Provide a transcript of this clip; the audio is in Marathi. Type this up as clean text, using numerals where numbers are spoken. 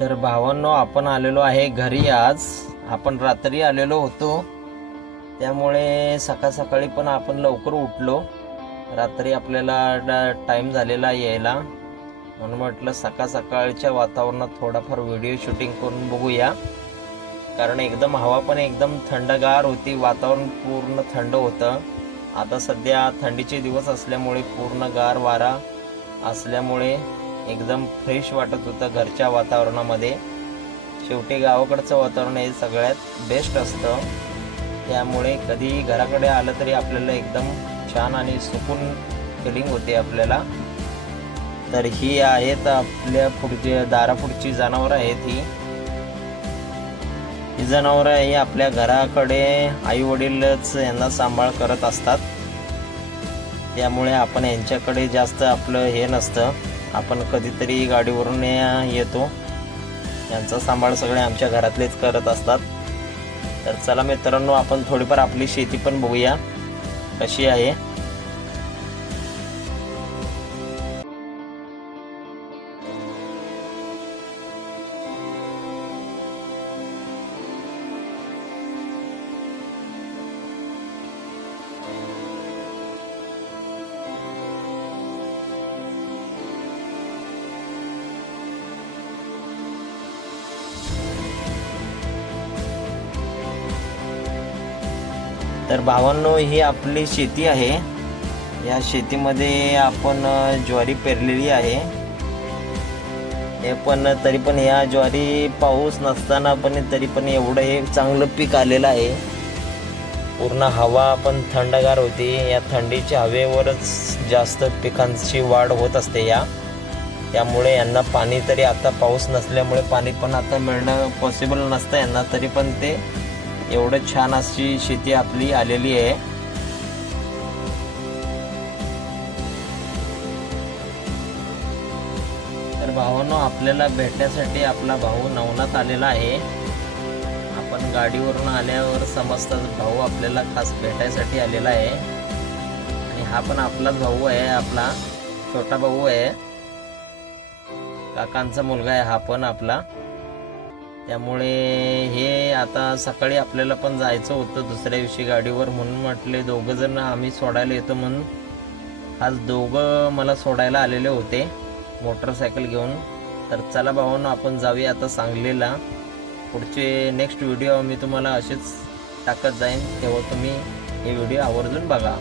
तर भावांनो, आपण आलेलो आहे घरी. आज आपण रात्री आलेलो होतो, त्यामुळे सकाळी पण आपण लवकर उठलो. रात्री आपल्याला टाइम झालेला यायला, म्हणून म्हटलं सकाळच्या वातावरणात थोडाफार व्हिडिओ शूटिंग करून बघूया. कारण एकदम हवा पण एकदम थंडगार होती, वातावरण पूर्ण थंड होतं. आता सध्या थंडीचे दिवस असल्यामुळे पूर्ण गार वारा असल्यामुळे एकदम फ्रेश वाटत होतं घरच्या वातावरणामध्ये. शेवटी गावाकडचं वातावरण हे सगळ्यात बेस्ट असतं, त्यामुळे कधी घराकडे आलं तरी आपल्याला एकदम छान आणि सुकून फिलिंग होते आपल्याला. तर ही आहेत आपल्या दारापुढची जनावरं आहेत. ही जनावरं ही आपल्या घराकडे आई वडीलच यांना सांभाळ करत असतात, त्यामुळे आपण यांच्याकडे जास्त आपलं हे नसतं. आपण कधीतरी गाडीवरून येतो, यांचा सांभाळ सगळे आमच्या घरातलेच करत असतात. तर चला मित्रांनो, आपण थोडीफार आपली शेती पण बघूया कशी आहे. तर भावांनो, ही आपली शेती आहे. या शेतीमध्ये आपण ज्वारी पेरलेली आहे. हे पण तरी पण या ज्वारी पाऊस नसताना पण तरी पण एवढं हे चांगलं पीक आलेलं आहे. पूर्ण हवा पण थंडगार होती. या थंडीच्या हवेवरच जास्त पिकांची वाढ होत असते त्यामुळे यांना पाणी तरी आता पाऊस नसल्यामुळे पाणी पण आता मिळणं पॉसिबल नसतं यांना, तरी पण ते एवढं छान अशी शेती आपली आलेली आहे. तर भावांनो, आपल्याला भेटण्यासाठी आपला भाऊ नवनाथ आलेला आहे. आपण गाडीवरून आल्यावर समजतं भाऊ आपल्याला खास भेटायसाठी आलेला आहे. आणि हा पण आपलाच भाऊ आहे, आपला छोटा भाऊ आहे, काकांचा मुलगा आहे हा पण आपला. त्यामुळे हे आता सकाळी आपल्याला पण जायचं होतं दुसऱ्या दिवशी गाडीवर, म्हणून म्हटले दोघं जण आम्ही सोडायला येतो म्हणून आज दोघं मला सोडायला आलेले होते मोटरसायकल घेऊन. तर चला भावांनो, आपण जाऊया आता सांगलीला. पुढचे नेक्स्ट व्हिडिओ मी तुम्हाला असेच टाकत जाईन, तेव्हा तुम्ही हे व्हिडिओ आवर्जून बघा.